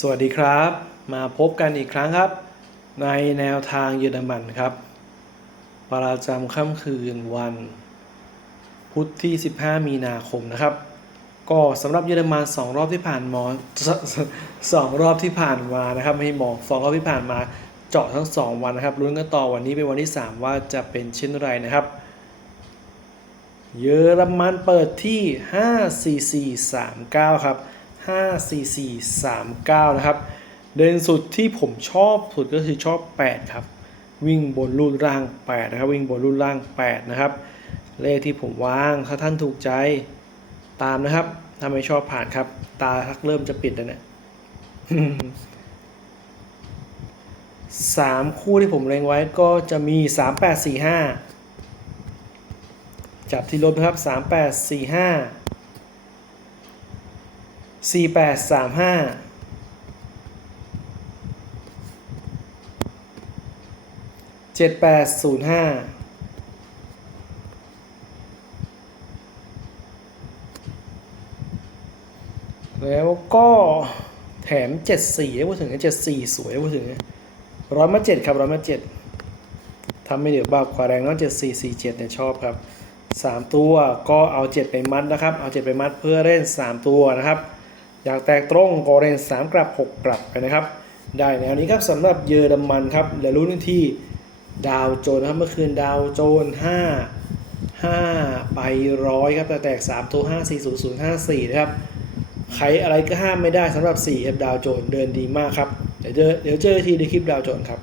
สวัสดีครับ มาพบกันอีกครั้งครับ ในแนวทางเยอรมันครับ ประจำค่ำคืนวัน พุธที่ 15 มีนาคมนะครับ ก็สำหรับเยอรมันสองรอบที่ผ่านมาสสองรอบที่ผ่านมานะครับไม่ใช่มองสองรอบที่ผ่านมาเจาะทั้ง 2 วันนะครับลุ้นกันต่อวันนี้เป็นวันที่ 3 ว่าจะเป็นเช่นไรนะครับ เยอรมันเปิดที่ 54439 ครับ 54439 นะครับ เดินสุดที่ผมชอบสุดก็คือชอบ 8 ครับ วิ่งบนรูดร่าง 8 นะครับ วิ่งบนรูดร่าง 8 นะครับ เลขที่ผมวางถ้าท่านถูกใจตามนะครับ ถ้าไม่ชอบผ่านครับ ตาทักเริ่มจะปิดแล้วเนี่ยสามคู่ที่ผมเล็งไว้ก็จะมี 3845 จับที่ลบนะครับ 3845 4835 7805แปดศูนย์ห้าแล้วก็แถม74ให้พูดถึง74สวยให้พูดถึงร้อยมาเจ็ดครับร้อยมาเจ็ดทำไม่เดือดบ้าควาแรงเน้อง7447เนี่ยชอบครับ3ตัวก็เอา7ไปมัดนะครับ เอา7ไปมัดเพื่อเล่น3ตัวนะครับ อยากแตกตรงกอเรน3กลับ 6 กลับไปนะครับ ได้แนวนี้ครับสำหรับเยอรมันครับเดี๋ยวรู้นที่ดาวโจนครับเมื่อคืนดาวโจน 5 5 ไปร้อยครับแต่แตก 3 ตัว 5 4 0 0 5 4 นะครับ ใครอะไรก็ห้ามไม่ได้สำหรับ4ครับดาวโจนเดินดีมากครับ เดี๋ยวเจอเดี๋ยวเจอทีในคลิปดาวโจนครับ